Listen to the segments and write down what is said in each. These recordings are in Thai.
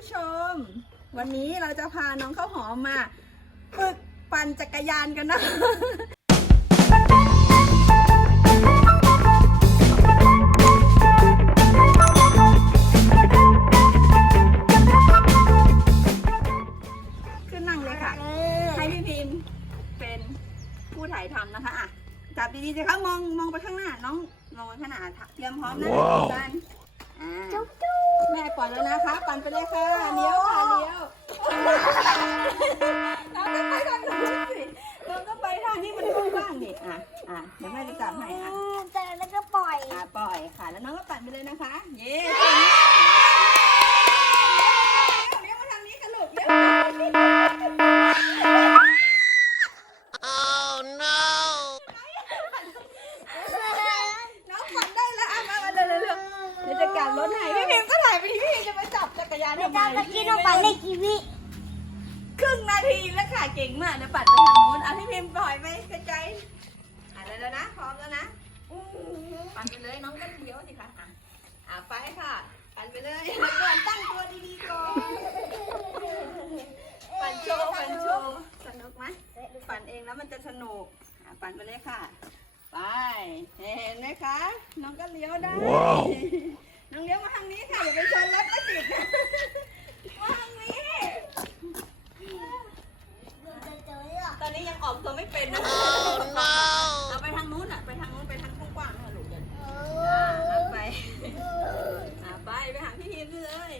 ผู้ชม วันนี้เราจะพาน้องข้าวหอมมาฝึกปั่นจักรยานกันนะ ขึ้นนั่งเลยค่ะ ให้พี่พิมพ์เป็นผู้ถ่ายทำนะคะอะจับดีๆสิคะมองมองไปข้างหน้า น้องมองไปข้างหน้าเตรียมพร้อมนะว้าว กันอ่า แม่ปล่อยแล้วนะคะ ปั่นไปเลยค่ะเลี้ยวค่ะเลี้ยวน้องก็ไปทางนู้นสิน้องก็ไปทางที่มันกว้างๆดิอะอะเดี๋ยวแม่จะจับให้อะเจอแล้วก็ปล่อยอะปล่อยค่ะ แล้วน้องก็ปั่นไปเลยนะคะ เย้เก่งมากค่ะเลี้ยวมาทางนี้ค่ะลูกเลี้ยว น้องปั่นได้แล้วอะมามาเร็วเร็วเร็วเดี๋ยวจะกลับรถให้พี่พิมก็ถ่ายไปดิพี่พิมจะไปจับจักรยาน ไม่ ทำไมได้ตะกี้ลงไปในกีวิครึ่งนาทีแล้วค่ะเก่งมากเดี๋ยวปั่นไปทางนู้นอะพี่พิมปล่อยไปไกลๆอะเร็วๆนะพร้อมแล้วนะปั่นไปเลยน้องก็เลี้ยวสิคะอะอะไปค่ะปั่นไปเลยแล้วก่อนตั้งตัวดีๆก่อนปั่นโชว์ปั่นโชว์สนุกไหมปั่นเองแล้วมันจะสนุกอะปั่นไปเลยค่ะ ไปเห็นไหมคะ น้องก็เลี้ยวได้ว้าว น้องเลี้ยวมาทางนี้ค่ะอย่าไปชนรถก็ติดนะมาทางนี้ ตอนนี้ยังออกตัวไม่เป็นนะเอาไปทางนู้นอะ ไปทางนู้นไปทางกว้างๆนะลูกเดี๋ยวอ่าเอาไปอ่าไปไปหาพี่ทีมเลย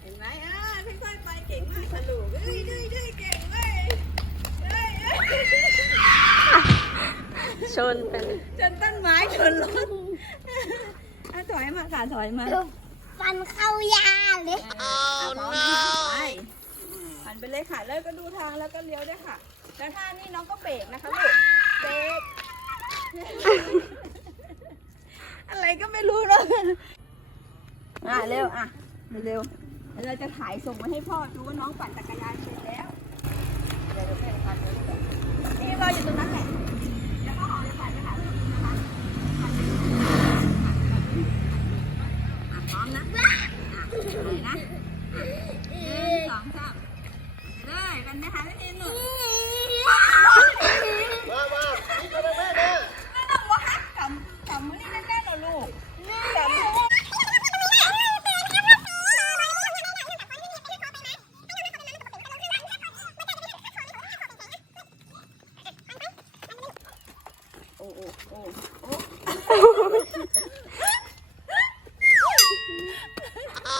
เห็นไหมอ่าค่อยๆไปเก่งมากค่ะลูกเอ้ยดื้อดื้อเก่งเลยเอ้ยเอ้ยชนเป็นจนต้นไม้ชนรถ ถอยมาค่ะถอยมาฟันเข้ายาเลยอะพร้อมนะคะไปหันไปเลยค่ะ แล้วก็ดูทางแล้วก็เลี้ยวด้วยค่ะ แล้วท่านี้น้องก็เบรกนะคะลูกเบรกอะไรก็ไม่รู้เลยอะเร็วอะเร็วเดี๋ยวเราจะถ่ายส่งมาให้พ่อดูว่าน้องปั่นจักรยานเสร็จแล้วเดี๋ยวเดี๋ยวแม่ปั่นไปลูกนี่รออยู่ตรงนั้นแหละ เดี๋ยวพ่อหอมจะปั่นไปหาลูกนะคะปั่นไปอะพร้อมนะอะไปนะ หนึ่งสองสาม เลยกันนะคะพี่พิมพ์หนูมามานี่ก็ได้แม่แม่แม่ต้องว่ากำกำมือนี่แน่ๆเหรอลูกกำโอ้โอ้โอ้โอ้เอ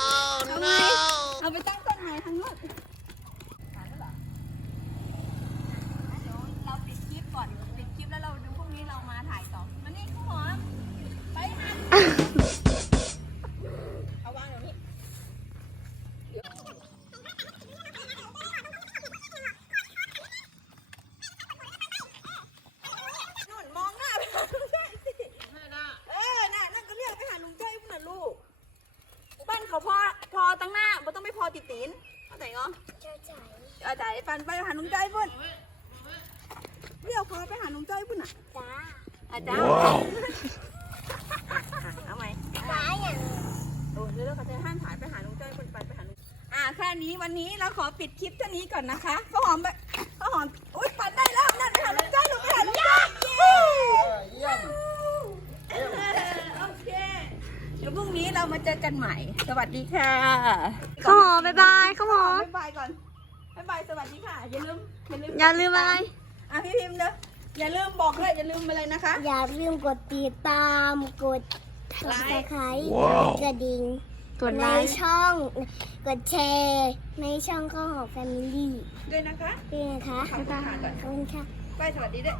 าไงเอาไปตั้งต้นไม้ทางโนู้นผ่านแล้วเหรอเดี๋ยวเราปิดคลิปก่อน ปิดคลิปแล้วเราดูพรุ่งนี้เรามาถ่ายต่อมานี่คุณหมอไปหันเอาวางเดี๋ยวนี้ นุ่นมองหน้าไปหาลุงจ้อยสิเออ น่ะ นั่นก็เรียกไปหาลุงจ้อยพุ่นน่ะลูก บ้านเขาพอ พอตั้งหน้าบ่ต้องไปพอติดตีนเข้าใจงอ เจ้าใจ เอาใจปันไปหาลุงจ้อยพุ่นเรียกพอไปหาลุงจ้อยพุ่นน่ะจ้าอาจารย์ว้าวเอาไหมฟ้าอย่างโอ้เดี๋ยวเราจะห้ามถ่ายไปหาลุงจ้อยพุ่นไปไปหาลุงอ่าแค่นี้วันนี้เราขอปิดคลิปเท่านี้ก่อนนะคะข้าวหอมไปข้าวหอมอุ้ยปันได้แล้วนั่นไปหาลุงจ้อยลุงไปหาลุงจ้อยเย้โอเคเดี๋ยวพรุ่งนี้เรามาเจอกันใหม่ สวัสดีค่ะข้าวหอมบ๊ายบายข้าวหอมบ๊ายบายก่อน บ๊ายบายสวัสดีค่ะ อย่าลืม อย่าลืมอย่าลืมอะไร อะพี่พิมพ์เด้ออย่าลืมบอกด้วยอย่าลืมอะไรนะคะ อย่าลืมกดติดตามกด subscribe ว้าวกระดิ่งกดในไลค์ช่องกดแชร์ในช่องข้าวหอมแฟมิลี่ด้วยนะคะด้วยนะคะขอบคุณค่ะก่อนขอบคุณค่ะไปสวัสดีด้วย